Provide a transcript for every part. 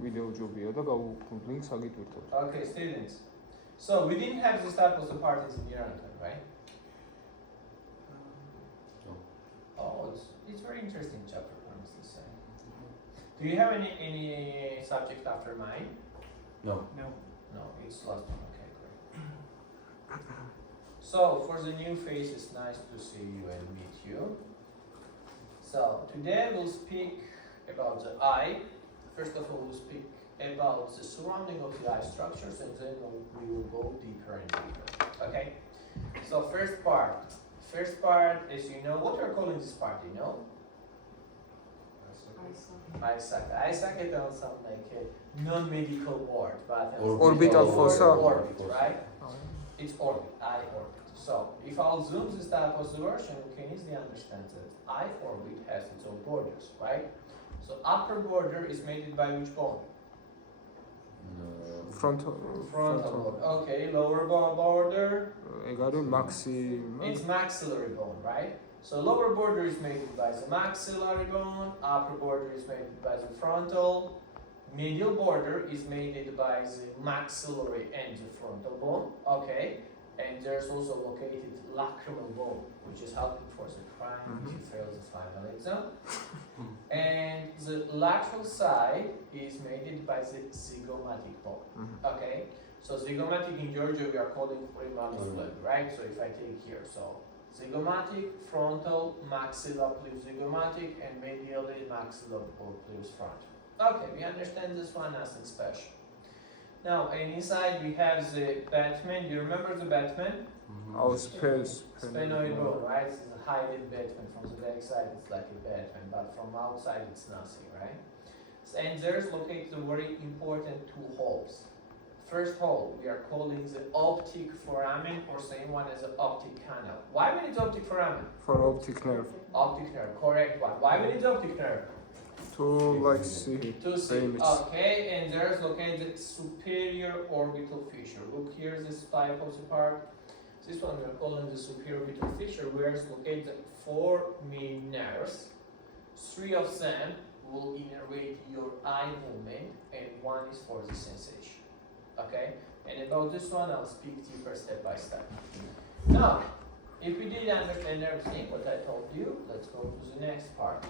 ვიდეო ჯობია და გავუქმნით ლინკს აგიტვირთოთ. Okay, students. So we didn't have this type of the parties in your anatomy, right? Oh, it's very interesting chapter, honestly saying. Do you have any subject after mine? No. No, it's last one. Okay, great. So for the new face, it's nice to see you and meet you. So today we'll speak about the eye. First of all, we'll speak about the surrounding of the eye structures, and then we will go deeper and deeper. Okay. So first part, as you know, what we're calling this part, you know? Eye socket. Eye socket don't sound like a non-medical word, but Orbital fossa. Orbit, right? It's orbit, eye orbit. So if I'll zoom this type of the version, we can easily understand that eye orbit has its own borders, right? So upper border is made by which bone? Frontal. Frontal bone. Okay, lower border. It's It's maxillary bone, right? So lower border is made by the maxillary bone, upper border is made by the frontal, medial border is made by the maxillary and the frontal bone, okay? And there's also located lacrimal bone, which is helping for the crying if you fail the final exam. And the lateral side is made by the zygomatic bone, okay? So zygomatic in Georgia we are calling primaris fluid, right? So if I take here, so zygomatic, frontal, maxilla plus zygomatic, and medially maxilla plus frontal. Okay, we understand this one, nothing special. Now, and inside we have the Batman. Do you remember the Batman? Sphenoid bone, right? It's a hidden Batman. From the back side, it's like a Batman, but from outside, it's nothing, right? And there's located very important two holes. First hole we are calling the optic foramen, or same one as the optic canal. Why we need the optic foramen? For optic nerve. Optic nerve, correct one. Why we need the optic nerve? To see. To see. Okay, and there's located superior orbital fissure. Look here, this type of the part. This one we are calling the superior orbital fissure, where it's located 4 main nerves. 3 of them will innervate your eye movement, and 1 is for the sensation. Okay, and about this one I'll speak deeper step by step. Now, if we did understand everything what I told you, let's go to the next part.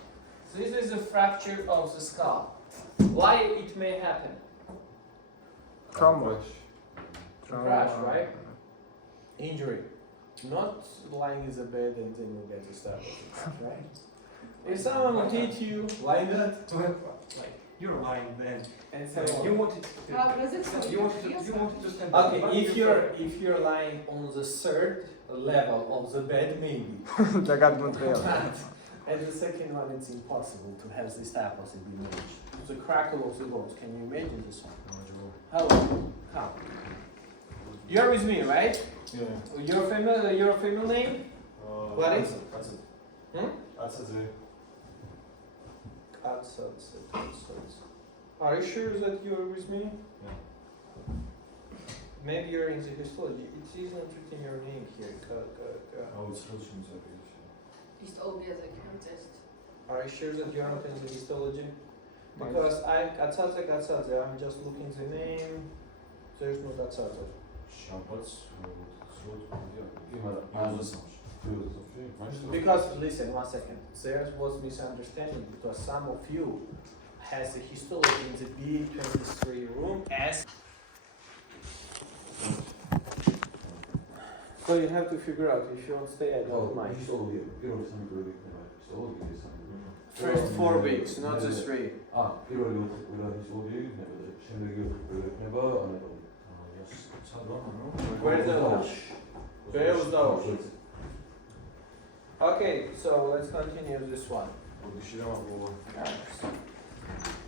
So this is a fracture of the skull. Why it may happen? Trauma. Crash, right? Injury. Not lying in the bed and then you get established, right? If someone would hit you like that, like you're lying then. and so You wanted to stand up. okay, if you're lying on the 3rd level of the bed, maybe. And the second one, it's impossible to have this type of image. The crackle of the bones. Can you imagine this one? How? You're with me, right? Yeah. Your family name? What is? Are you sure that you're with me? Yeah. Maybe you're in the histology. It is not written your name here. Histology as a contest. Are you sure that you're not in the histology? Because I'm just looking the name. There's no Gatsadze. Because listen, 1 second. There was misunderstanding because some of you has the histology in the B23 room as. So you have to figure out if you want to stay. I don't mind. First 4 weeks, not the 3. Where's the wash? Where's the wash? Okay, so let's continue this one.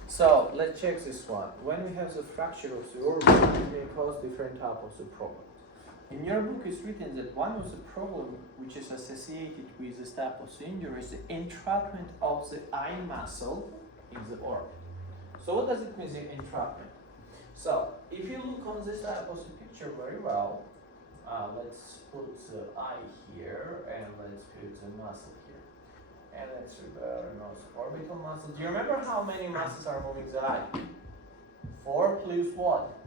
So let's check this one. When we have the fracture of the orbit, it may cause different type of the problem. In your book, it's written that one of the problem which is associated with this type of injury is the entrapment of the eye muscle in the orbit. So what does it mean, the entrapment? So if you look on this type of the picture very well, let's put the eye here and let's put the muscle here. And let's remove orbital muscle. Do you remember how many muscles are moving the eye? 4 plus what?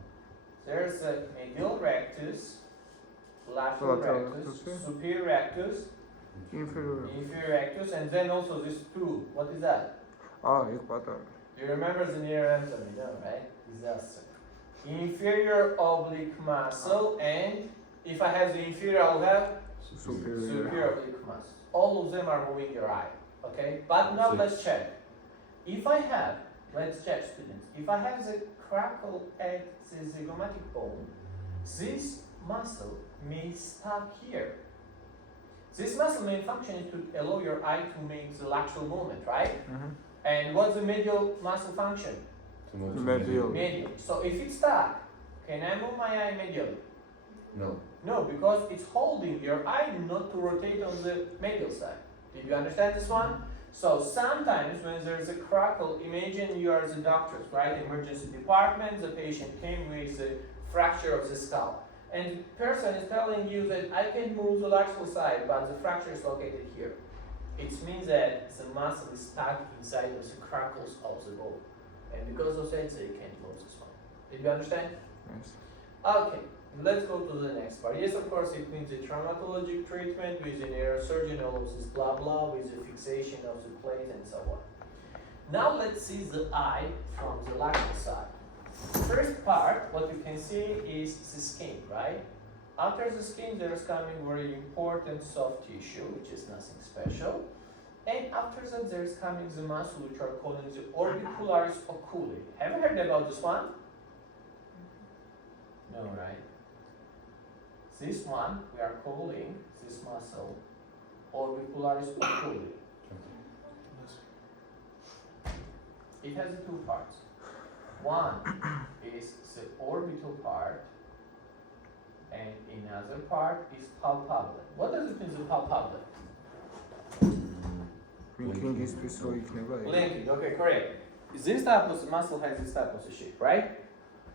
There's a medial rectus, lateral Lateral rectus, rectus. superior rectus, Inferior. inferior rectus, and then also this 2. What is that? equator. You remember the neuroanatomy, no, right? Disaster. Inferior oblique muscle, and if I have the inferior, I'll have Superior. superior oblique muscle. All of them are moving your eye, okay? But now let's check. If I have, let's check, students. If I have the crackle at the zygomatic bone, this muscle may stop here. This muscle main function is to allow your eye to make the lateral movement, right? And what's the medial muscle function? Medial. Medial. So if it's stuck, can I move my eye medially? No. No, because it's holding your eye not to rotate on the medial side. Did you understand this one? So sometimes when there's a crackle, imagine you are the doctors, right? Emergency department, the patient came with a fracture of the skull. And the person is telling you that I can move the lateral side, but the fracture is located here. It means that the muscle is stuck inside of the crackles of the bone. And because of that, they can't move this one. Did you understand? Yes. Okay, let's go to the next part. Yes, of course, it means the traumatologic treatment with the neurosurgeon, all of this blah blah, with the fixation of the plate and so on. Now let's see the eye from the lateral side. First part, what you can see is the skin, right? After the skin, there's coming very important soft tissue, which is nothing special. And after that, there's coming the muscle, which are called the orbicularis oculi. Have you heard about this one? No, right? This one, we are calling this muscle orbicularis oculi. It has two parts. One is the orbital part, and another part is palpable. What does it mean, the palpable? Winking is to იქნება. Linking, okay, correct. This type of muscle has this type of shape, right?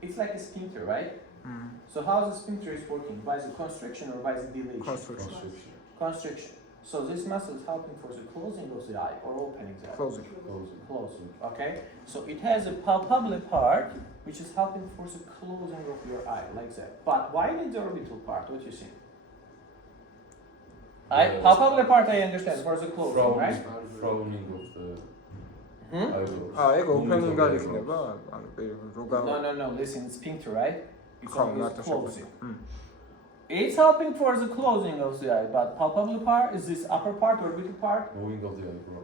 It's like a sphincter, right? So how the sphincter is working? By the constriction or by the dilation? Constriction. Constriction. So this muscle is helping for the closing of the eye or opening the eye. Closing. Closing, okay? So it has a palpable part which is helping for the closing of your eye, like that. But why need the orbital part? What do you think? Palpable part I understand, for the closing, right? Frowning of the Hmm? eyebrows. ეგ opening არ იქნება? ანუ როგორ No, listen, it's sphincter, right? It's ხო, always მარტო closing. შეგვიძლია. It's helping for the closing of the eye, but palpable part is this upper part, orbital part? Moving of the eyebrow.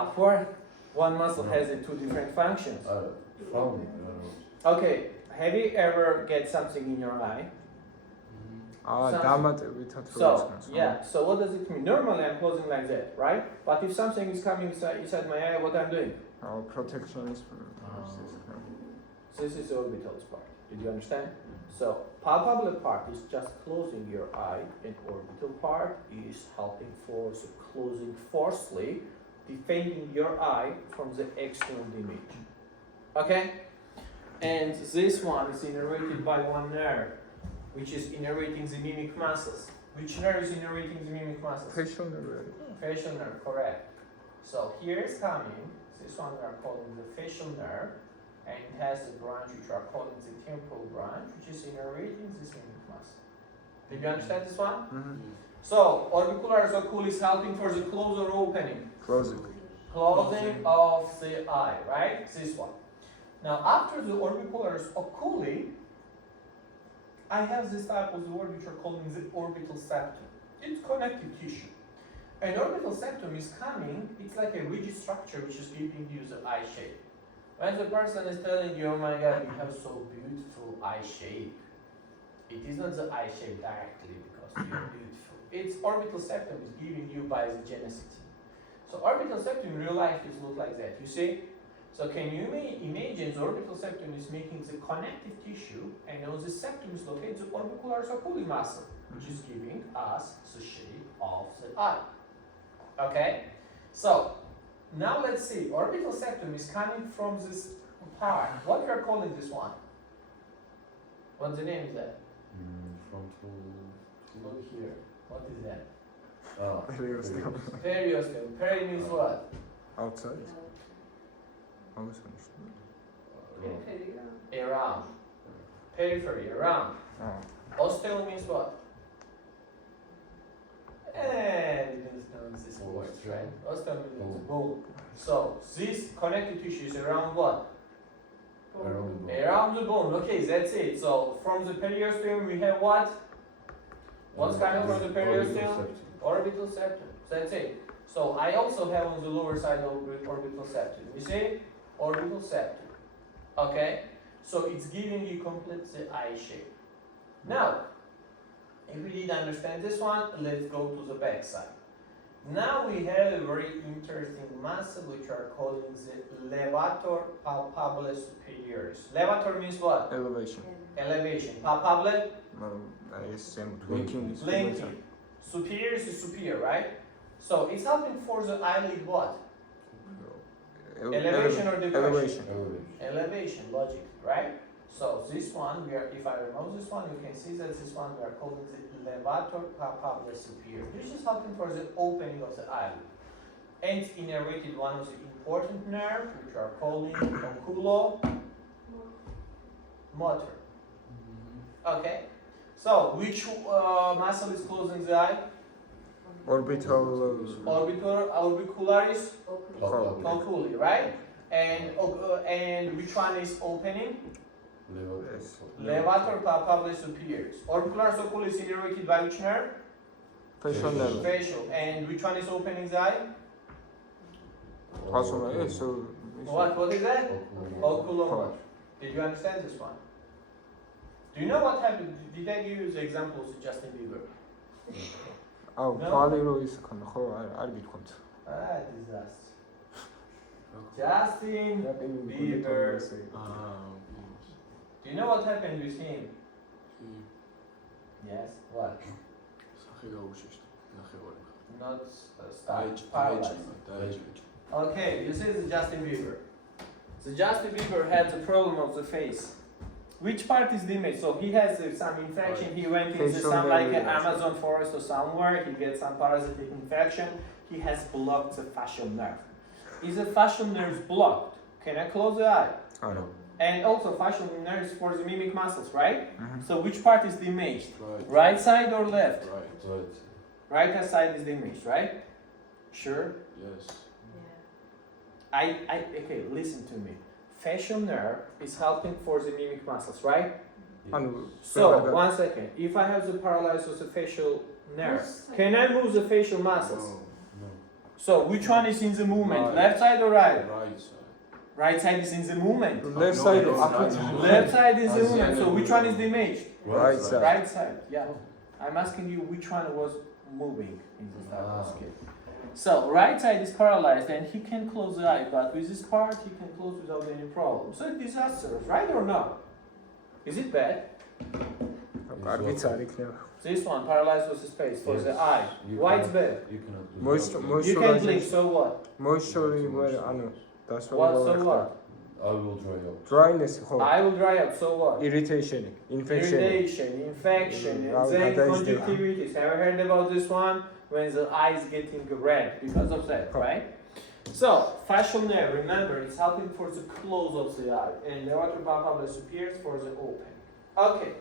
Upward. One muscle has two different functions. Frowning, I don't know. Okay, have you ever get something in your eye? დამატებითად რო So, ისმის. yeah, so what does it mean? Normally I'm closing like that, right? But if something is coming inside my eye, what I'm doing? protection is This is the orbital part. Did you understand? So, palpable part is just closing your eye, and orbital part is helping for the closing forcefully, defending your eye from the external image. Okay? And this one is innervated by one nerve, which is innervating the mimic muscles. Which nerve is innervating the mimic muscles? facial nerve. Facial nerve, correct. So here is coming, this one we are calling the facial nerve, and it has a branch which we are calling the temporal branch, which is innervating this mimic muscle. Did you understand this one? So, orbicularis oculi is helping for the close or opening. Closing. Closing of the eye, right? This one. Now, after the orbicularis oculi, I have this type of the word which are calling the orbital septum. It's connective tissue. An orbital septum is coming, it's like a rigid structure which is giving you the eye shape. When the person is telling you, oh my god, you have so beautiful eye shape, it is not the eye shape directly because you're beautiful. It's orbital septum is giving you by the genicity. So orbital septum in real life is look like that, you see? So can you imagine the orbital septum is making the connective tissue, and on the septum is located the orbicularis oculi muscle, which is giving us the shape of the eye. Okay? So, now let's see, orbital septum is coming from this part. What we are calling this one? What's the name is that? Frontal. Look here. What is that? Ah, Periosteum. Periosteum. Peri means what? Outside. Ama sonuçta. Around. Periphery, around. Ha. Osteo means what? And you didn't know this word, right? Osteo means bone. So this connective tissue is around what? around the bone. Around the bone. Okay, that's it. So from the periosteum we have what? What's coming from the periosteum? Orbital septum. That's it. So I also have on the lower side of orbital septum. We say orbital septum. Okay? So it's giving you complete the eye shape. Now, if we did understand this one, let's go to the back side. Now we have a very interesting muscle which are calling the levator palpable superioris. Levator means what? Elevation. Elevation. Palpable? I assume linking is Linking. Superior is superior, right? So it's helping for the eyelid what? Elevation or depression? Elevation. Elevation, logic, right? So this one, we are, if I remove this one, you can see that this one we are calling the levator palpable superior. This is helping for the opening of the eyelid. And it's innervated one of the important nerves, which are calling oculomotor. Okay? So, which muscle is closing the eye? Orbital. Orbicularis Oculi. oculi, right? And which one is opening? Yes. Levator palpable superioris. Orbicularis oculi is innervated by which nerve? Facial nerve. Facial. And which one is opening the eye? Also, yes, so. What is that? Oculomotor. Did you understand this one? Do you know what happened? Did I give you the examples of Justin Bieber? აუ, No. თვალი რო ის ხან ხო, არ გითხოთ. Ah, disaster. Justin Bieber. Do you know what happened with him? Yes. What? Not paralyzed. Okay, you see the Justin Bieber. The Justin Bieber had the problem of the face. Which part is damaged? So he has some infection. He went into Facial some like nerve. Amazon forest or somewhere. He gets some parasitic infection. He has blocked the facial nerve. Is the facial nerve blocked? Can I close the eye? არა. And also facial nerve is for the mimic muscles, right? Mhm. So which part is damaged? Right. Right side or left? Right. Right hand side is damaged, right? Sure. Yes. Okay, listen to me. Facial nerve is helping for the mimic muscles, right? ანუ So, one second. If I have the paralysis of the facial nerve, can I move the facial muscles? No. So, which one is in the movement? Right. Left side or right? Right side. Right side is in the movement. left side აკეთე. Left side is the movement. So, which one is damaged? Right side. Right side, yeah. I'm asking you which one was moving in this type of skill. So, right side is paralyzed and he can close the eye, but with this part he can close without any problem. So, it's disastrous, right or not? Is it bad? კარგიც არ იქნება. This one, paralyzed with the space for the eye. You Why it's cannot- bad? You cannot do You can blink, Moisturizer. so what? Moisturizer, ანუ What, დასვლა. so what? I will dry out. Dryness ხო? I will dry up, so what? Irritation, infection. Irritation, infection, Now, then that is the- conjunctivitis. Have you heard about this one? When the eye is getting red because of that, right? So, facial nerve, remember, it's helping for the close of the eye, and levator palpable superior for the open. Okay.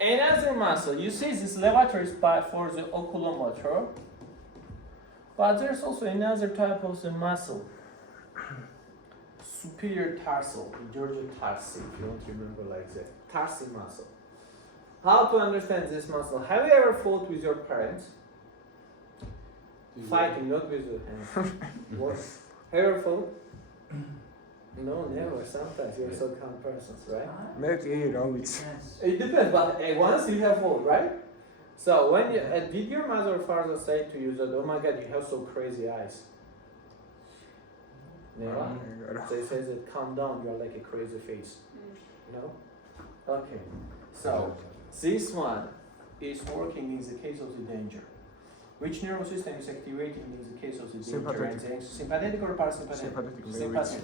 Another muscle, you see this levator is for the oculomotor, but there's also another type of the muscle. Superior tarsal, Giorgio Tarsi, if you don't remember like that. Tarsi muscle. How to understand this muscle? Have you ever fought with your parents? Fighting, not with your hands. What? Have you ever fought? No, never. Sometimes you're so calm persons, right? მე კი რა ვიცი. It depends, but once you have fought, right? So when you, did your mother or father say to you that, oh my God, you have so crazy eyes? Never. They say that, calm down, you're like a crazy face. No? Okay. So this one is working in the case of the danger. Which nervous system is activating in the case of the danger? Sympathetic. And sympathetic or parasympathetic? Sympathetic. Sympathetic.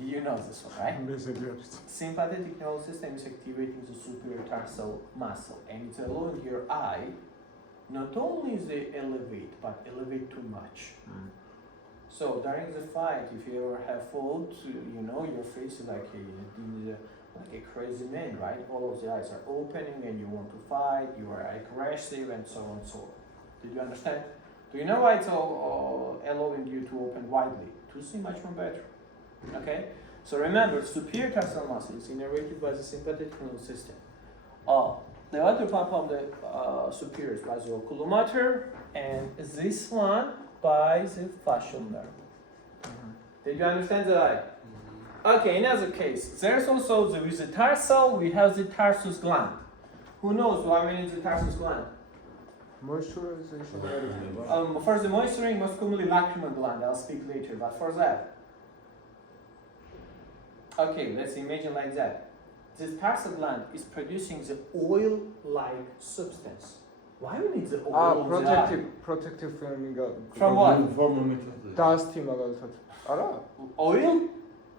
You know this one, right? Sympathetic. Sympathetic nervous system is activating the superior tarsal muscle, and it's allowing your eye not only they elevate, but elevate too much. So during the fight, if you ever have fought, you know your face is like a crazy man, right? All of the eyes are opening, and you want to fight. You are aggressive, and so on and so on. Did you understand? Do you know why it's allowing you to open widely? To see much more better. Okay? So remember, superior tarsal muscle is innervated by the sympathetic nervous system. The other part of the superior is by the oculomotor, and this one by the facial nerve. Did you understand that? Okay, in other case, there's also with the tarsal, we have the tarsus gland. Who knows what means the tarsus gland? Moisturization. For the moisturizing, most commonly lacrimal gland. I'll speak later, but for that. Okay, let's imagine like that. This tarsal gland is producing the oil-like substance. Why we need the oil? protective filming. From what? Dusty მაგალითად. არა? Oil?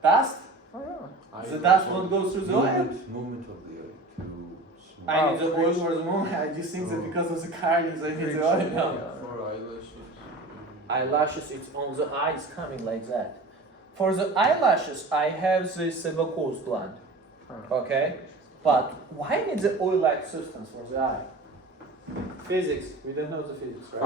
Dust? არა. The dust won't go through the oil? Movement of the oil to smooth. I need the oil for the moment. I just think that because of the carriers, I need the oil. No. For eyelashes. Eyelashes, it's on the eyes coming like that. For the eyelashes, I have this sebacous gland. Okay? But why need the oil-like substance for the eye? Physics. We don't know the physics, right?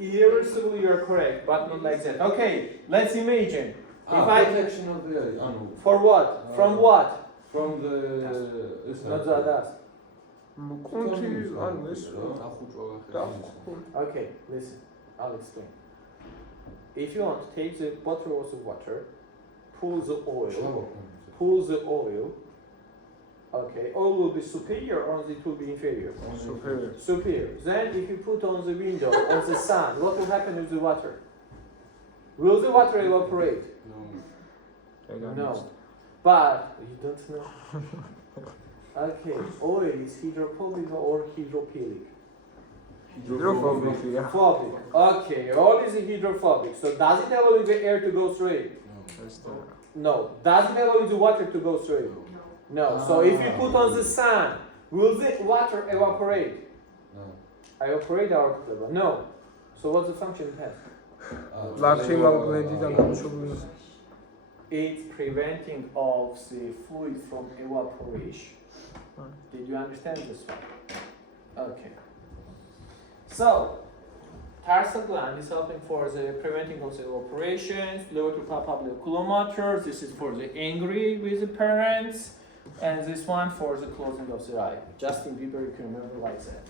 Irreversibly, you're correct, but not like that. Okay, let's imagine. Protection of the eye. For what? From what? From the... Not the dust. კონტი ანუ ეს Okay, listen. I'll explain. If you want to take the bottle of the water, pull the oil. Okay, oil will be superior or it will be inferior? Superior. Then if you put on the window, on the sun, what will happen with the water? Will the water evaporate? No. But you don't know. Okay, oil is hydrophobic or hydrophilic? Hydrophobic. Okay, oil is hydrophobic. So does it allow the air to go through it? No. Does it allow the water to go through it? No. So if you put on the sun, will the water evaporate? No. Evaporate or no. So what's the function it has? It's preventing of the fluid from evaporation. Did you understand this one? Okay. So, tarsal gland is helping for the preventing of the evaporation, lower to palpable oculomotor. This is for the angry with the parents, and this one for the closing of the eye. Justin Bieber, you can remember like that.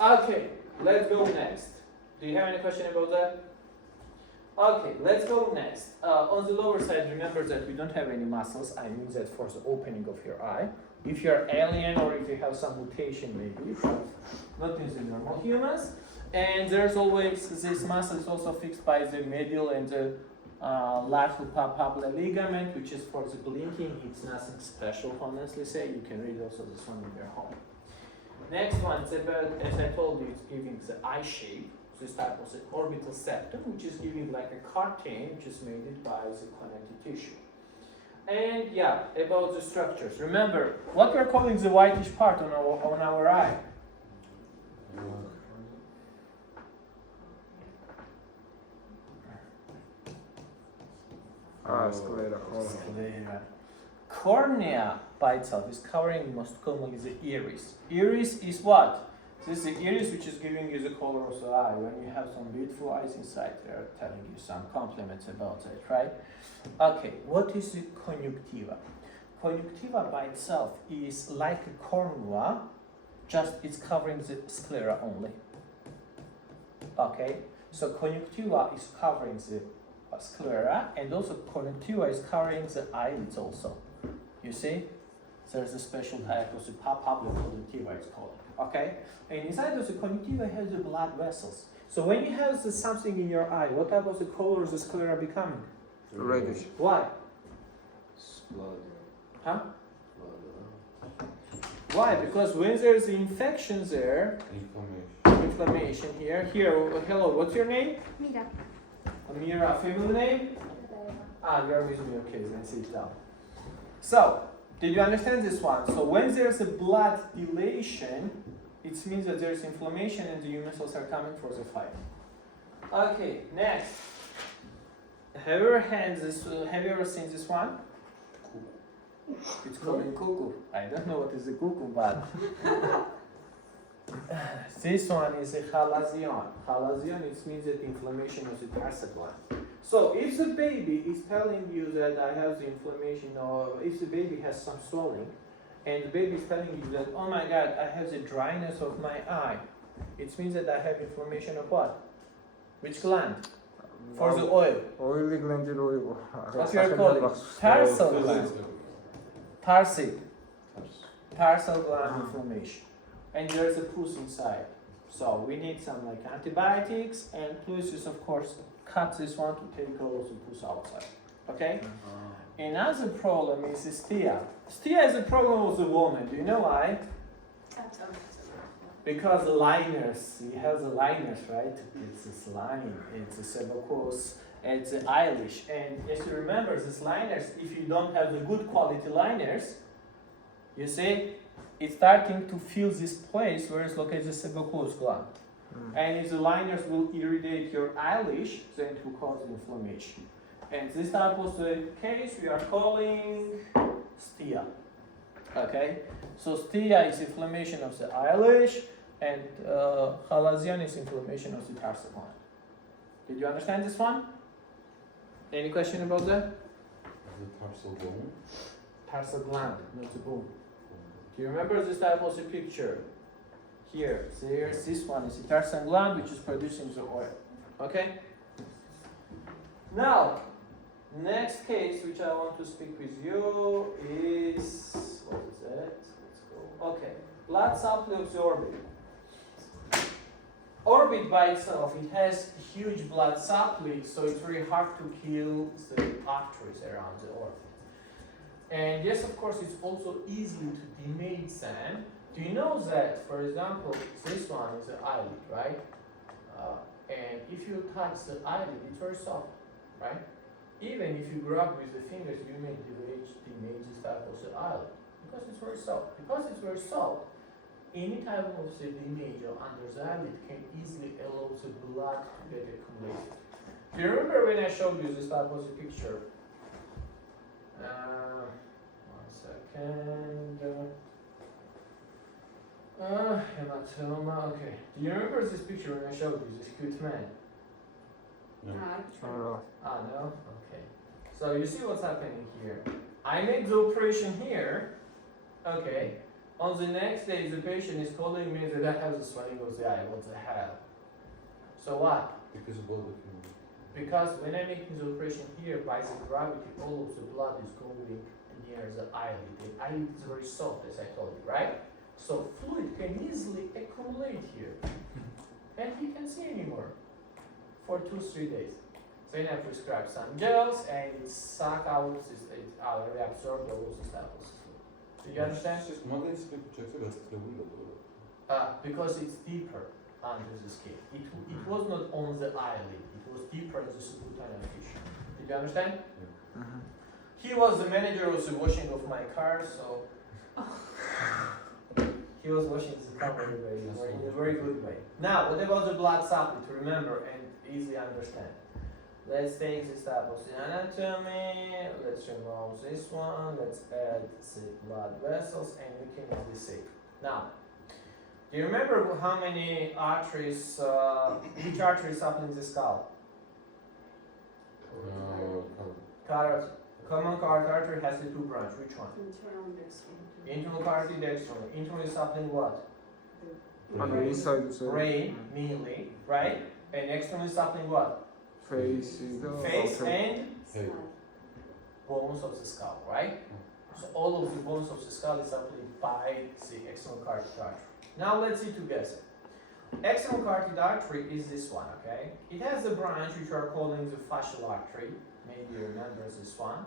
Okay, let's go next. Do you have any question about that? Okay, let's go next. On the lower side, remember that we don't have any muscles. I mean that for the opening of your eye. If you're alien or if you have some mutation, maybe, but not in the normal humans. And there's always this muscle is also fixed by the medial and the lateral palpebral ligament, which is for the blinking. It's nothing special, honestly say. You can read also this one in your home. Next one is about, as I told you, it's giving the eye shape. This type of the orbital septum, which is giving like a curtain, which is made by the connective tissue. And yeah, about the structures. Remember, what we're calling the whitish part on our eye. Sclera. Cornea by itself is covering most commonly the iris. Iris is what? This is the iris which is giving you the color of the eye. When you have some beautiful eyes inside, they're telling you some compliments about it, right? Okay, what is the conjunctiva? Conjunctiva by itself is like a cornua, just it's covering the sclera only. Okay, so conjunctiva is covering the sclera, and also conjunctiva is covering the eyelids also. You see? There's a special type of the palpebral conjunctiva, it's called. Okay? And inside of the conjunctiva has the blood vessels. So when you have something in your eye, what type of the color is the sclera becoming? Reddish. Why? Blood. Huh? Why? Because when there's infection there, inflammation here. Hello, what's your name? Mira. Amira, family name? Ah, you're with me, okay, then sit down. So, Did you understand this one? So when there's a blood dilation, it means that there's inflammation and the human cells are coming for the fight. Okay, next. Have you ever seen this one? It's called cuckoo. I don't know what is a cuckoo, but this one is a halazion. Halazion, it means that inflammation of the tarsa gland. So if the baby is telling you that I have the inflammation, or if the baby has some swelling, and the baby is telling you that, oh my God, I have the dryness of my eye, it means that I have inflammation of what? Which gland? For the oil. Oily gland-ი რო იყო. What you are calling? Tarsal gland. Tarsic. Tarsal gland inflammation. And there's a pus inside. So we need some like antibiotics, and plus just of course cut this one to take all of the pus outside. Okay? Another problem is stia. Stia is a problem with the woman. Do you know why? Because the liners, you have the liners, right? It's this line, it's a sebacous, it's the eyelash. And as you remember, these liners, if you don't have the good quality liners, you see, it's starting to fill this place where it's located the sebacous gland. And if the liners will irritate your eyelash, then it will cause inflammation. And this type of the case we are calling stia. Okay? So stia is inflammation of the eyelash, and halazion is inflammation of the tarsa gland. Did you understand this one? Any question about that? The tarsal bone. Tarsa gland, not the bone. Do you remember this type of the picture? Here, so here's this one is the tarsa gland which is producing the oil. Okay? Now, next case which I want to speak with you is, what is it? Let's go. Okay, blood supply of the orbit. Orbit by itself, it has huge blood supply, so it's very hard to kill the arteries around the orbit. And yes, of course, it's also easily to demate them. Do you know that, for example, this one is an eyelid, right? And if you touch the eyelid, it's very soft, right? Even if you grab with the fingers, you may demate this type of the eyelid because it's very soft. Because it's very soft, any type of the damage under the eyelid can easily allow the blood to get accumulated. Do you remember when I showed you this type of the picture? One second. Hematoma. Okay. Do you remember this picture when I showed you this cute man? No. No? Okay. So you see what's happening here. I made the operation here. Okay. On the next day, the patient is calling me that I have the swelling of the eye. What the hell? So what? Because of blood accumulation. Because when I'm making the operation here, by the gravity, all of the blood is going near the eyelid. The eyelid is very soft, as I told you, right? So fluid can easily accumulate here. And he can't see anymore for 2-3 days. Then I prescribe some gels and it suck out, it already absorbed all of the levels. Do you understand? Because it's deeper under the skin. It was not on the eyelid, it was deeper in the subcutaneous tissue. Did you understand? Yeah. He was the manager of the washing of my car, so he was washing the car in a very good way. Now, what about the blood supply to remember and easily understand? Let's take this type of the anatomy, let's remove this one, let's add the blood vessels, and we can easily see. Now, do you remember how many arteries, which arteries supplement the skull? Carotid. Common carotid artery has the 2 branches. Which one? Internal carotid, external. Internal is supplying what? Brain, mainly, right? And external is supplying what? Face and bones of the skull, right? So all of the bones of the skull is supplied by the external carotid artery. Now let's see together. External carotid artery is this one, okay? It has a branch which we are calling the fascial artery. Maybe you remember this one.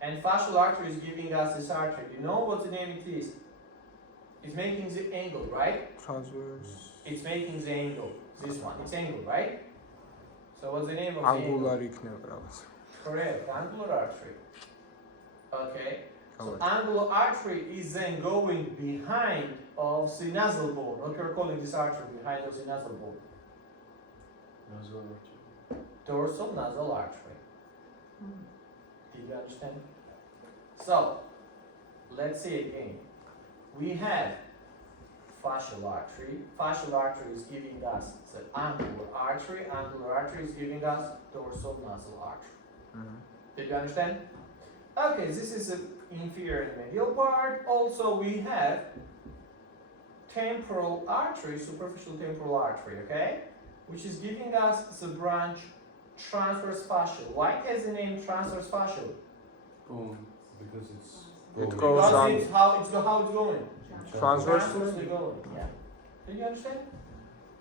And fascial artery is giving us this artery. You know what the name it is? It's making the angle, right? Transverse. It's making the angle. This one. It's angle, right? So what's the name of the Angular angle? იქნება რაღაც. Correct. Angular artery. Okay. So Correct. angular artery is then going behind of the nasal bone. What we're calling this artery behind of the nasal bone? Dorsal nasal artery. Did you understand? So, let's see again. We have fascial artery. Fascial artery is giving us the angular artery. Angular artery is giving us dorsal nasal artery. Mhm. Did you understand? Okay, this is the inferior and medial part. Also, we have temporal artery, superficial temporal artery, okay? Which is giving us the branch transverse fascial. Why it has the name transverse fascial? Because it's It going- goes Because on. it's how it's going. Transverse. Transversely going, yeah. Did you understand?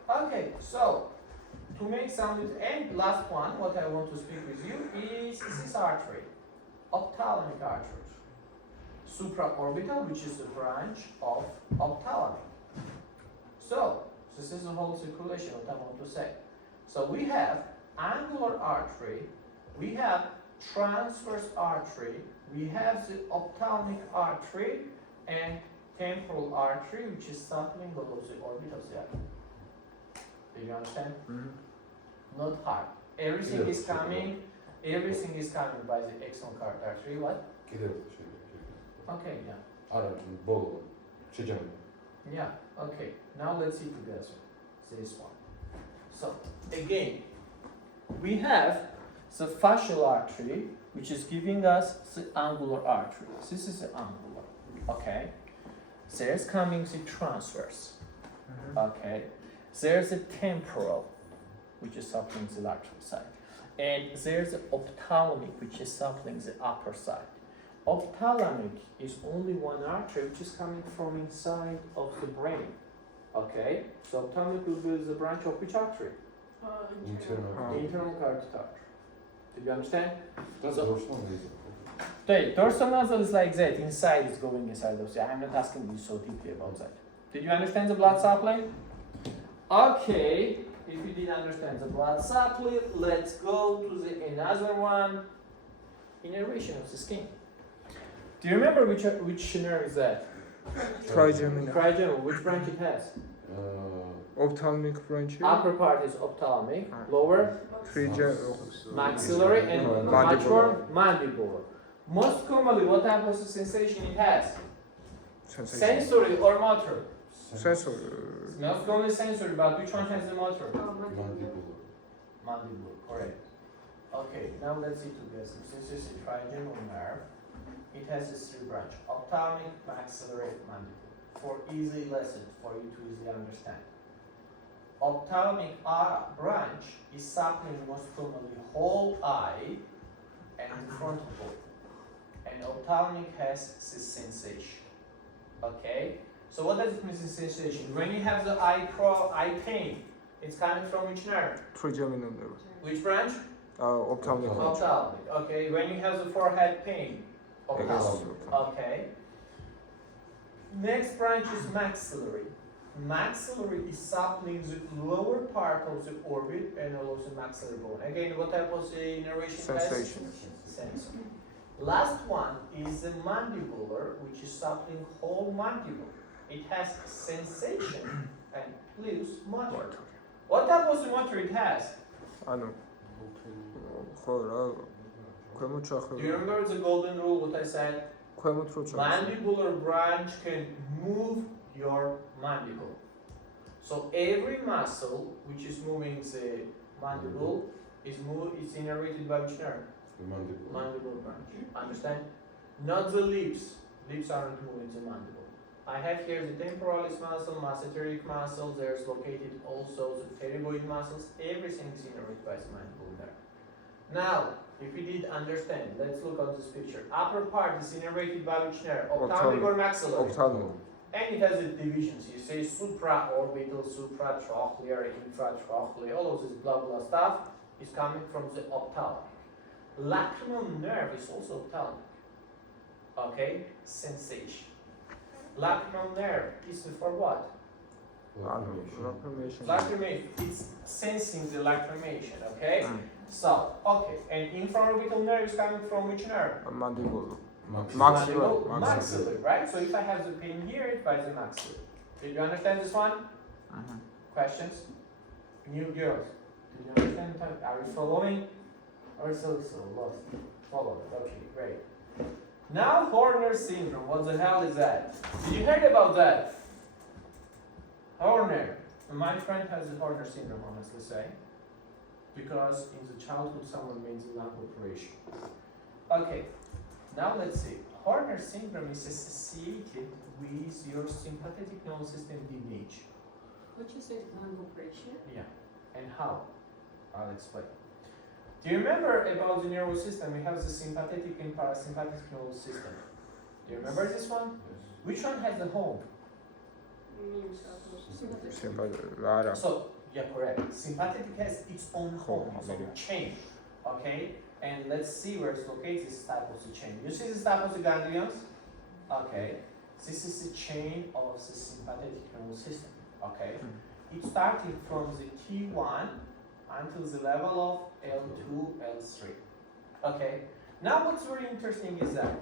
Okay, so to make some, and last one, what I want to speak with you is this artery, ophthalmic artery, supraorbital, which is the branch of ophthalmic. So this is the whole circulation. What I want to say. So we have angular artery, we have transverse artery, we have the ophthalmic artery, and temporal artery, which is suppling below the orbit of the eye. Do you understand? Mhm. Not hard. Everything Yeah, is coming. Everything is coming by the external card artery. What? 기대로 Okay, yeah. 알아 좀 보고 최장. Yeah. Okay. Now let's see together. This one. So again, we have the fascial artery, which is giving us the angular artery. This is the angular. Okay. There's coming the transverse. Mhm. Okay. There's a temporal, which is supplying the lateral side. And there's ophthalmic, which is supplying the upper side. Ophthalmic is only one artery which is coming from inside of the brain. Okay? So ophthalmic will be the branch of which artery? internal. Oh. The internal carotid artery. Did you understand? That's So- dorsal nasal. The dorsal nasal is like that, inside is going inside of the eye. I'm not asking you so deeply about that. Did you understand the blood supply? Okay, if you did understand the blood supply, let's go to the another one, innervation of the skin. Do you remember which nerve is that? Trigeminal. Trigeminal, which branch it has? Ophthalmic branch. Upper part is ophthalmic, lower maxillary, and Mandibular. much more mandibular. Most commonly, what type of sensation it has? Sensation. Sensory or motor? Sensor. Most commonly sensory, but which one has the motor? Mandibular. Mandibular, correct. Okay, now let's see together. Since this is a trigeminal nerve, it has this three branch: ophthalmic, maxillary, mandibular. For easy lesson, for you to easily understand. Ophthalmic branch is supplying most commonly whole eye and the frontal lobe. And ophthalmic has this sensation. Okay? So what does it mean, this sensation? When you have the eye pain, it's coming from which nerve? Trigeminal nerve. Which branch? Ophthalmic branch. Ophthalmic. Okay. When you have the forehead pain? Ophthalmic. Okay. Next branch is maxillary. Maxillary is supplying the lower part of the orbit and also maxillary bone. Again, what type of the innervation has? Sensation. Sensory. Last one is the mandibular, which is supplying whole mandible. It has sensation and plus motor. What type of the motor it has? ანუ ხო რა ქვემოთ Do you ჩახევი remember the golden rule, what I said? ქვემოთ რო ჩახევი Mandibular branch can move your mandible. So every muscle which is moving the mandible is innervated by which nerve? The mandible. Mandible branch. Understand? Not the lips. Lips aren't moving the mandible. I have here the temporalis muscle, masseteric muscle. There's located also the pterygoid muscles. Everything is innervated by the mandible nerve. Now, if you did understand, let's look on this picture. Upper part is innervated by which nerve? Ophthalmic or maxillary? ophthalmic And it has the divisions. You say supraorbital, supratrochlear, infratrochlear, all of this blah blah stuff is coming from the ophthalmic. Lacrimal nerve is also ophthalmic. Okay? Sensation. Lacrimal nerve is for what? ანუ lacrimation Lacrimation. It's sensing the lacrimation, okay? Mm. So, okay. And infraorbital nerve is coming from which nerve? mandible Maxillary. Maxillary, right? So if I have the pain here, it's by the maxillary. Did you understand this one? Mhm. Questions? New girls, did you understand that? Are you following? Or so lost? Follow it. Okay, great. Now Horner syndrome. What the hell is that? Did you heard about that? Horner. My friend has the Horner syndrome, honestly say, because in the childhood someone made the lung operation. Okay. Now let's see. Horner syndrome is associated with your sympathetic nervous system damage. What you said, lung operation? Yeah. And how? I'll explain. Do you remember about the nervous system? We have the sympathetic and parasympathetic nervous system. Do you remember this one? Which one has the home? Sympathetic. So, yeah, correct. Sympathetic has its own home, its own chain. Okay? And let's see where it's located, this type of the chain. You see this type of the ganglions? Okay. This is the chain of the sympathetic nervous system. Okay? It started from the T1 until the level of L2, L3. Okay? Now what's very interesting is that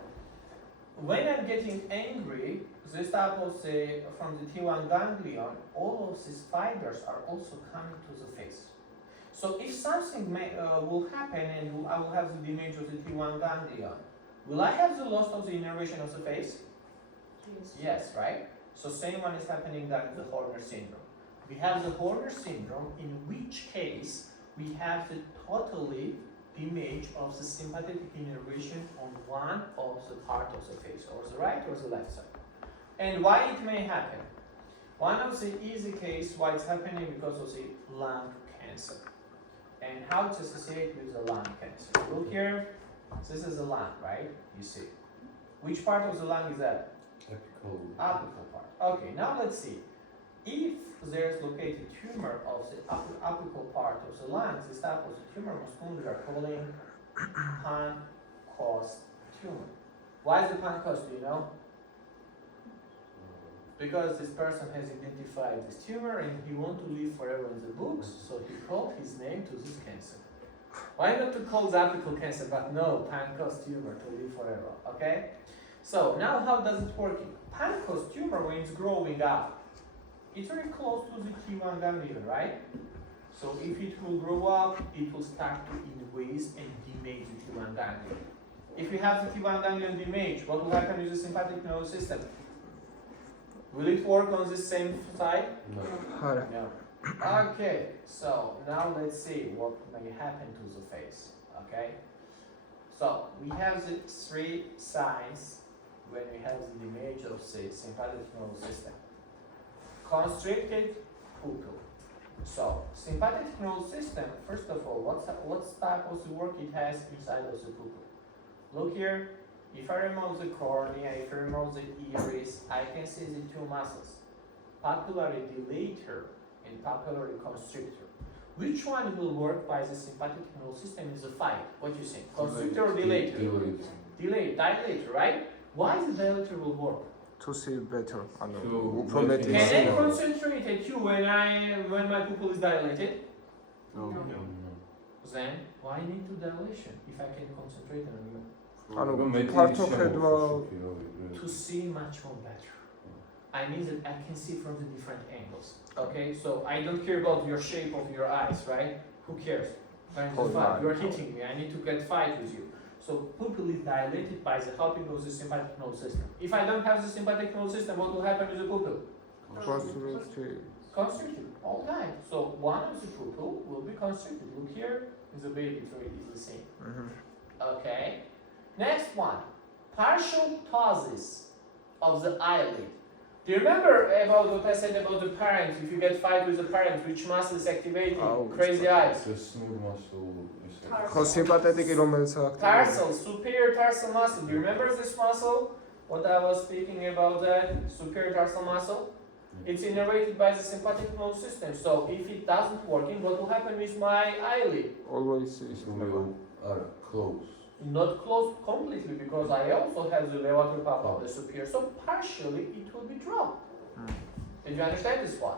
when I'm getting angry, this type of the, from the T1 ganglion, all of these fibers are also coming to the face. So if something will happen and I will have the damage of the T1 ganglion, will I have the loss of the innervation of the face? Yes. Yes, right? So same one is happening that with the Horner syndrome. We have the Horner syndrome, in which case we have the totally damage of the sympathetic innervation on one of the part of the face, or the right or the left side. And why it may happen? One of the easy case why it's happening because of the lung cancer. And how it's associated with the lung cancer. Look here, this is the lung, right? You see. Which part of the lung is that? Apical part. Okay, now let's see. If there's located tumor of the apical part of the lungs, this type of the tumor most commonly we are calling Pancoast tumor. Why is it Pancoast, do you know? Because this person has identified this tumor and he wants to live forever in the books, so he called his name to this cancer. Why not to call the apical cancer, but no, Pancoast tumor to live forever, okay? So now how does it work? Pancoast tumor, when it's growing up, it's very close to the T1 ganglion, right? So if it will grow up, it will start to invade and damage the T1 ganglion. If you have the T1 ganglion damage, what will happen with the sympathetic nervous system? Will it work on the same side? No. No. Okay, so now let's see what may happen to the face. Okay? So we have the three signs when we have the damage of the sympathetic nervous system. Constricted pupil. So sympathetic nervous system, first of all, what type of the work it has inside of the pupil? Look here. If I remove the cornea, if I remove the iris, I can see the two muscles, papillary dilator and papillary constrictor. Which one will work by the sympathetic nervous system is the fight? What you think? Constrictor or dilator? Dilator, right? Why the dilator will work? To see better. To promote make Can it- I concentrate at you when my pupil is dilated? No. Then why need to dilation if I can concentrate on you? Part of it will To see much more better. I mean that I can see from the different angles. Okay, so I don't care about your shape of your eyes, right? Who cares? Trying to Oh, fight. right. You're hitting me. I need to get fight with you. So pupil is dilated by the helping of the sympathetic nervous system. If I don't have the sympathetic nervous system, what will happen with the pupil? Constricted all time. So one of the pupil will be constricted. Look here, is a baby. It's very easy to see. Okay. Next one, partial ptosis of the eyelid. Do you remember about what I said about the parents? If you get fight with the parents, which muscle is activated? Oh, Crazy eyes. The smooth muscle is sympathetic Tarsal, superior tarsal muscle. Do you remember this muscle? What I was speaking about that superior tarsal muscle? It's innervated by the sympathetic nervous system. So if it doesn't working, what will happen with my eyelid? Always It will close. Not closed completely because I also have the levator pulp of the superior, so partially it will be dropped. Did you understand this one?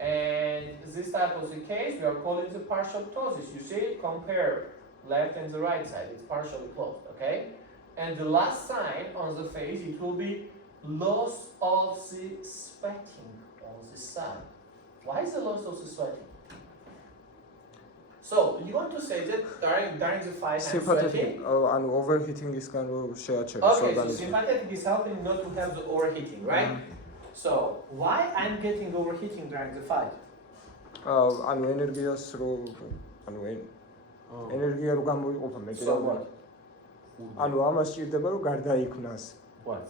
And this type of the case we are calling the partial ptosis. You see, compare left and the right side, it's partially closed, okay? And the last sign on the face, it will be loss of the sweating on the side. Why is the loss of the sweating? So you want to say that during the fight I'm Sympathetic, sweating. ანუ overheating-ისგან რომ შეაჩეროს Okay, so ორგანიზმი. sympathetic is helping not to have the overheating, right? So why I'm getting overheating during the fight? ანუ ენერგიას რო ანუ ენერგია რო გამოიყოფა So მეტი. what? ანუ ამას სჭირდება რომ გარდაიქმნას What?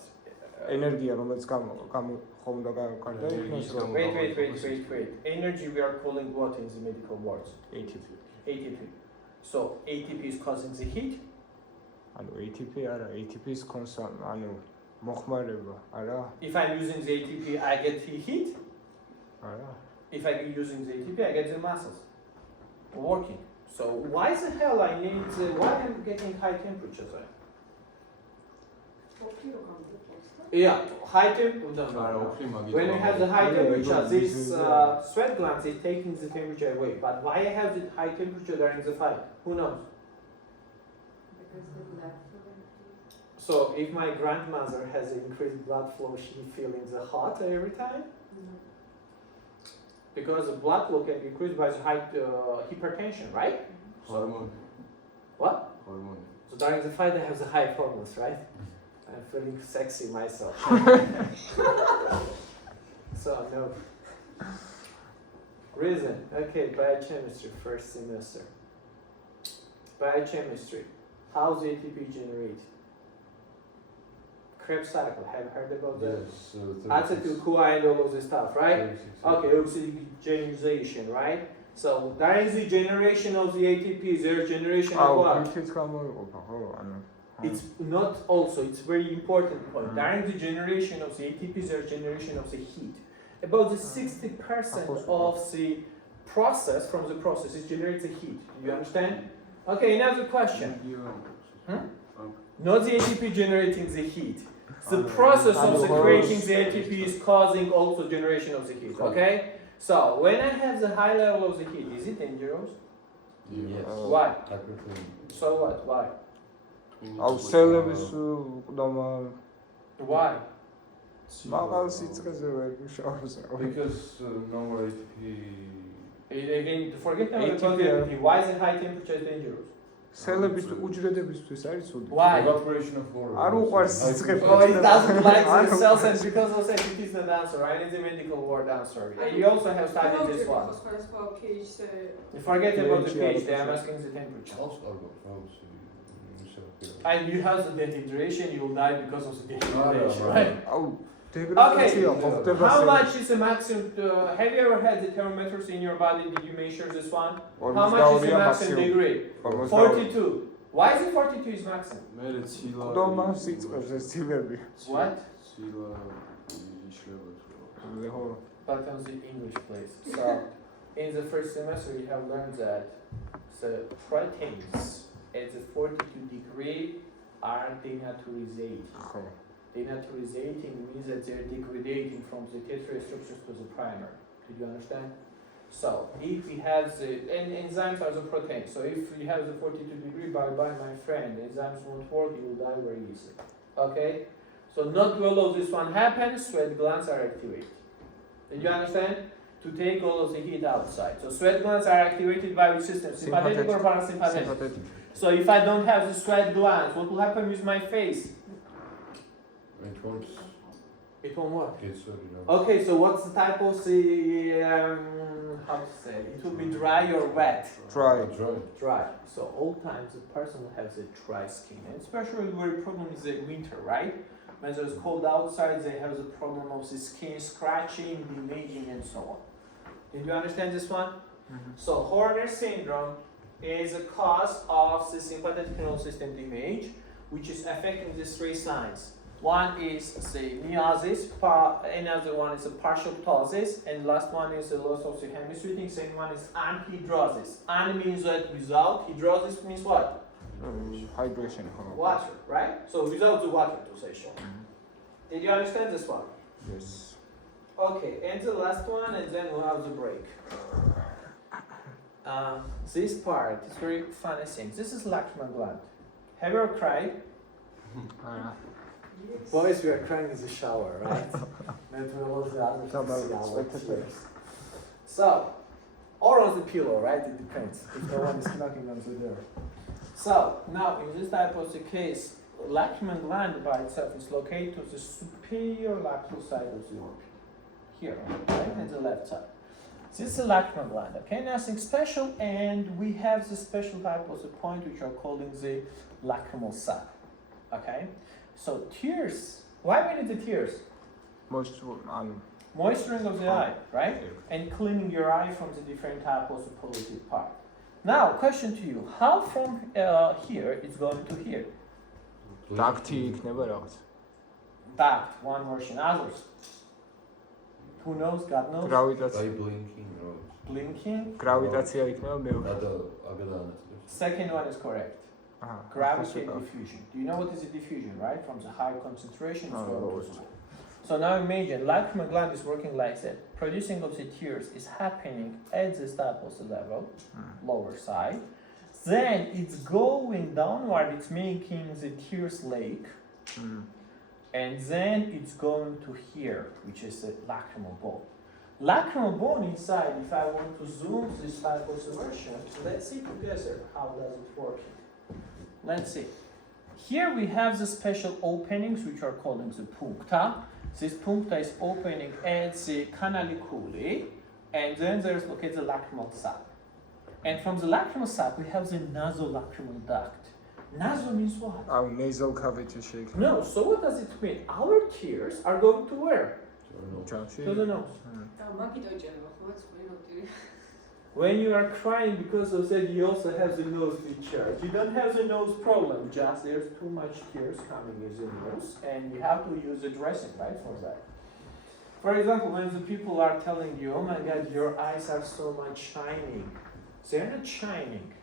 ენერგია რომელიც ხომ და გარდაიქმნას რომ Wait. Energy we are calling what in the medical words? ATP. ATP. So ATP is causing the heat. ანუ ATP არა, ATP-ის ანუ მოხმარება, არა? If I'm using the ATP, I get the heat. არა. If I'm using the ATP, I get the muscles working. So why the hell I need? Why I'm getting high temperatures? Yeah, high temperature. No. When you have the high temperature, this sweat glands is taking the temperature away. But why I have the high temperature during the fight? Who knows? Because the blood flow increases. So if my grandmother has increased blood flow, she feeling the hot every time? No. Because the blood flow can be increased by the high hypertension, right? Hormone. What? Hormone. So during the fight, I have the high hormones, right? I'm feeling sexy myself. So no. Reason. Okay, biochemistry, first semester. Biochemistry. How's ATP generated? Krebs cycle. Have you heard about that? Yes. Acetyl-CoA and all of this stuff, right? 36. Okay, oxygenation, right? So during the generation of the ATP, is there generation of აუ, what? ფილტრიც გამოიყოფა, ხო? ანუ It's not also, it's very important point. During the generation of the ATP, there is generation of the heat. About the 60% of the process, from the process, it generates the heat. Do you understand? Okay, another question. Not the ATP generating the heat. The process of the creating the ATP is causing also generation of the heat, okay? So, when I have the high level of the heat, is it dangerous? Yes. Why? Hyperthermia. So what? Why? აუ, სელების ყდომა Why? მაღალ სიცხეზე ვერ გუშავს. Because no ATP. Again, forget about ATP, the ATP. Why is the high temperature dangerous? სელების უჯრედებისთვის არის ცუდი. Why? Evaporation of water. არ უყვარს სიცხე. Oh, it doesn't like the cells, and because of that, it is an answer. I need the medical word answer. You also have studied this one. You forget about the pH, they are asking the temperature. And you have the dehydration, you will die because of the dehydration, right? აუ, დეგრადაცია ხდება. How much is the maximum? Have you ever had the thermometers in your body? Did you measure this one? How much is the maximum degree? 42. Why is it 42 is maximum? ყდომა სიცხეზე ცილები. What? Sila იშლება. ხო. But on the English place. So, in the first semester, you have learned that the proteins at the 42 degree are denaturizating. ხო. Denaturizating means that they're degrading from the tertiary structures to the primer. Did you understand? So, if we have the, and enzymes are the proteins. So, if you have the 42 degree, bye-bye my friend, enzymes won't work, you will die very easily. Okay? So, not all of this one happens, sweat glands are activated. Did you understand? To take all of the heat outside. So, sweat glands are activated by which system? Sympathetic or parasympathetic? Sympathetic. So, if I don't have the sweat glands, what will happen with my face? It won't It won't work. get sweaty. Okay, so what's the type of the, how to say, it will be dry or wet? Dry. Dry. So all times the person will have the dry skin, and especially where the problem is the winter, right? When there's cold outside, they have the problem of the skin scratching, damaging, and so on. Did you understand this one? So Horner syndrome is a cause of the sympathetic nervous system damage, which is affecting these three signs. One is the meiosis, another one is a partial ptosis, and last one is the loss of the hemisphere. Second one is anhydrosis. An means that without, hydrosis means what? Hydration. Water, right? So without the water, to say short. Did you understand this one? Yes. Okay, and the last one, and then we'll have the break. This part is very funny thing. This is Lakshman gland. Have you ever cried? Alright. Boys, we are crying in the shower, right? That will all the others Some see our spectacular. tears. So, or on the pillow, right? It depends if no one is knocking on the door. So, now in this type of the case, lacrimal gland by itself is located to the superior lateral side of the organ. Here, right, and the left side. This is a lacrimal gland, okay? Nothing special, and we have the special type of the point which are calling the lacrimal sac, okay? So tears, why we need the tears? Most Moisturing of the eye, right? And cleaning your eye from the different type of the polluted part. Now, question to you, how from here it's going to here? Taktik never else. Duct, one version, others. Who knows, God knows. Gravitācija. By blinking roads. Blinking. Gravitācija ikneva bija. Agada. Second one is correct. Aha. Gravity and diffusion. Do you know what is a diffusion, right? From the high concentration to Oh, a lower yes. one. So now imagine, lacrimal gland is working like that. Producing of the tears is happening at the type of the level, lower side. Then it's going downward, it's making the tears lake. And then it's going to here, which is the lacrimal bone. Lacrimal bone inside, if I want to zoom this type of version, let's see together how does it work. Let's see. Here we have the special openings which are called the puncta. This puncta is opening at the canaliculi, and then there's located the lacrimal sac. And from the lacrimal sac we have the nasolacrimal duct. Naso means what? Our nasal cavity shake. No, so what does it mean? Our tears are going to where? Čauši. To the nose. What's real? When you are crying because of that, you also have the nose discharge. You don't have the nose problem, just there's too much tears coming in the nose, and you have to use the dressing, right, for that. For example, when the people are telling you, oh my God, your eyes are so much shining. They're not shining.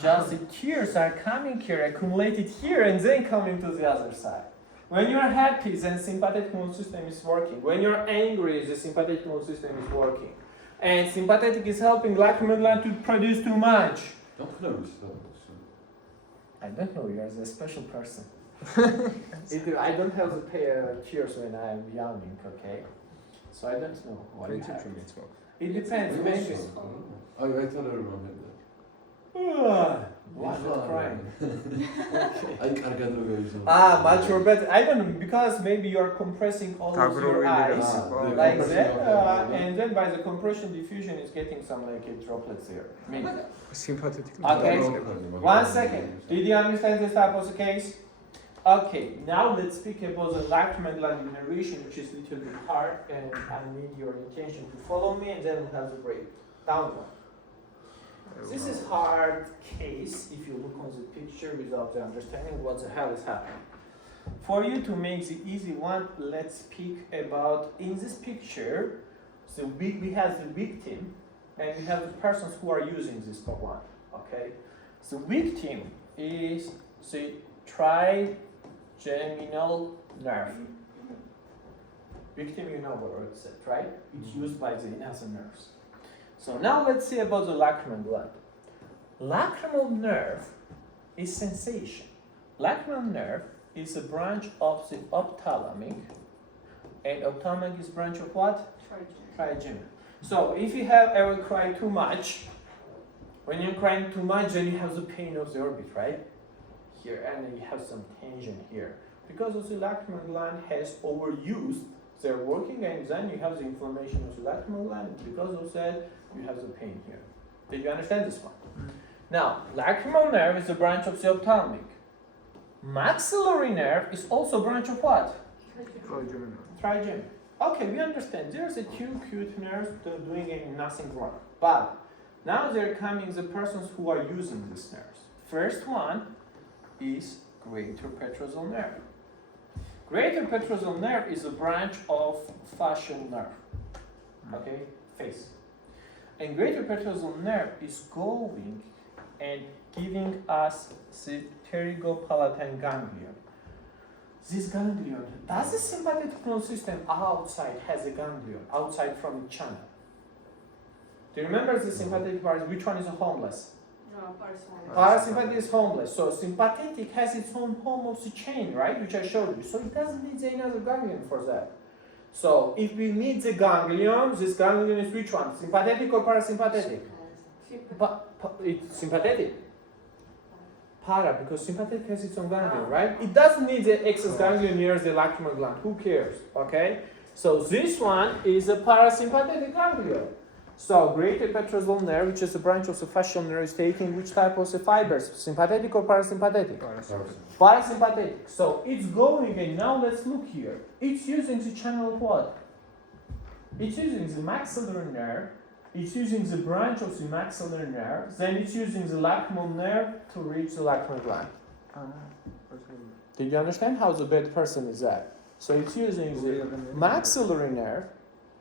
Just the tears are coming here, accumulated here, and then coming to the other side. When you're happy, then sympathetic nervous system is working. When you're angry, the sympathetic nervous system is working. And sympathetic is helping lacrimal gland to produce too much. Don't know this. I don't know, you're a special person. I don't have the tears when I'm yawning, okay? So I don't know what you have. It depends, maybe. I thought I remembered that. Why not crying? Much more better. I don't know, because maybe you are compressing all of your eyes like that, and then by the compression diffusion is getting some like droplets here. Maybe. Sympathetic. Okay. 1 second. Did you understand this type of the case? Okay, now let's speak about the lacrimal gland innervation, which is a little bit hard, and I need your attention to follow me, and then we'll have the break. Downward. This is hard case if you look on the picture without the understanding what the hell is happening. For you to make the easy one, let's speak about, in this picture, so we have the victim and we have the persons who are using this one, okay? The victim is the trigeminal nerve. Victim, you know what it's at, right? It's used by the other nerves. So now let's see about the lacrimal gland. Lacrimal nerve is sensation. Lacrimal nerve is a branch of the ophthalmic, and ophthalmic is branch of what? Trigeminal. So if you have ever cried too much, when you're crying too much, then you have the pain of the orbit, right? Here, and then you have some tension here. Because of the lacrimal gland has overused their working, and then you have the inflammation of the lacrimal gland. Because of that, you have the pain here. Did you understand this one? Now, lacrimal nerve is a branch of the ophthalmic. Maxillary nerve is also a branch of what? Trigeminal. Okay, we understand. There's a two cute nerves doing nothing wrong. But now they're coming the persons who are using these nerves. First one is greater petrosal nerve. Greater petrosal nerve is a branch of facial nerve. Okay, face. And greater petrosal nerve is going and giving us the pterygopalatine ganglion. This ganglion, does the sympathetic nervous system outside has a ganglion, outside from the channel? Do you remember the sympathetic part? Which one is homeless? No, parasympathetic. Parasympathetic is homeless. So sympathetic has its own homeostatic chain, right? Which I showed you. So it doesn't need another ganglion for that. So if we need the ganglion, this ganglion is which one? Sympathetic or parasympathetic? It's sympathetic. Para, because sympathetic has its own ganglion, right? It doesn't need the excess ganglion near the lacrimal gland. Who cares? Okay? So this one is a parasympathetic ganglion. So greater petrosal nerve, which is a branch of the facial nerve, is taking which type of the fibers? Sympathetic or parasympathetic? Parasympathetic. So it's going, and now let's look here. It's using the channel of what? It's using the maxillary nerve. It's using the branch of the maxillary nerve. Then it's using the lacrimal nerve to reach the lacrimal gland. Did you understand how the bad person is that? So it's using the maxillary nerve,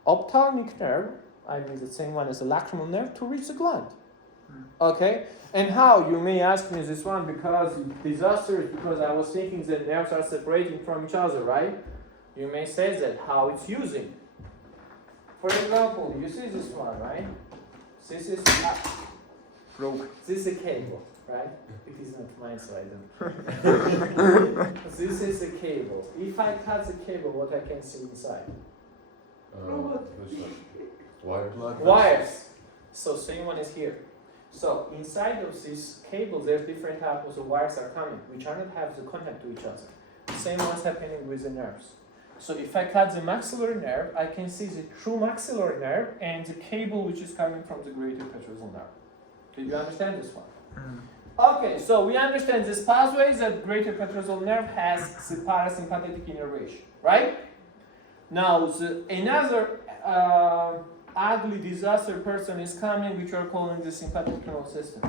ophthalmic nerve, I mean the same one as the lacrimal nerve, to reach the gland. Okay? And how? You may ask me this one because it's disastrous, because I was thinking that nerves are separating from each other, right? You may say that, how it's using. For example, you see this one, right? This is a cable, right? It is not mine, so I don't. This is a cable. If I cut the cable, what I can see inside? Wires. Wires. So same one is here. So inside of this cable, there's different types of wires are coming, which are not have the contact to each other. The same one's happening with the nerves. So if I cut the maxillary nerve, I can see the true maxillary nerve and the cable which is coming from the greater petrosal nerve. Did you understand this one? Okay, so we understand this pathway that greater petrosal nerve has the parasympathetic innervation, right? Now, another ugly disaster person is coming, which we are calling the sympathetic nervous system.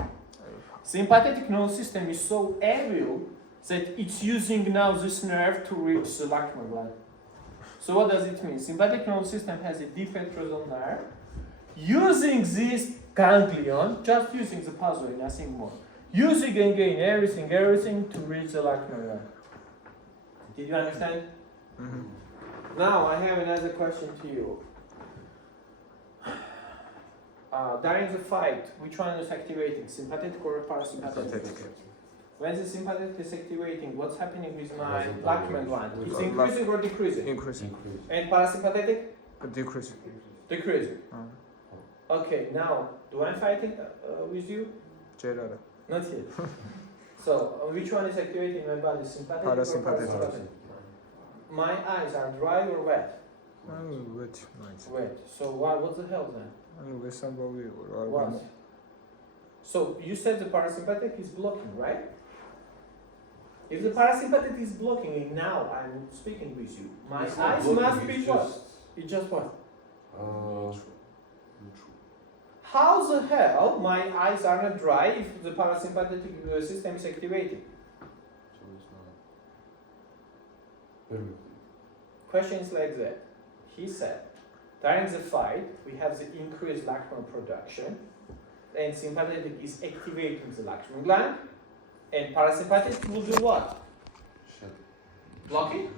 Sympathetic nervous system is so evil that it's using now this nerve to reach the lacrimal gland. So what does it mean? Sympathetic nervous system has a deep petrosal nerve. Using this ganglion, just using the pathway, nothing more. Using again everything to reach the lacrimal gland. Did you understand? Mm-hmm. Now I have another question to you. During the fight, which one is activating? Sympathetic or parasympathetic? When the sympathetic is activating, what's happening with my lacrimal gland? It's increasing or decreasing? Increasing. And parasympathetic? Decreasing. Decreasing. Okay, now, do I fighting with you? Gerard. Not yet. So, which one is activating my body? Sympathetic or Parasympathetic. parasympathetic? My eyes are dry or wet? Wet. Wet. So, what the hell then? What? So, you said the parasympathetic is blocking, right? If the parasympathetic is blocking, and now I'm speaking with you, my It's not eyes blocking, must be it's what? just- It's just what? Neutral. How the hell my eyes are not dry if the parasympathetic system is activated? So it's not permanently. Question is like that. He said, during the fight, we have the increased lacrimal production, and sympathetic is activating the lacrimal gland, and parasympathetic will do what? Shut. Blocking?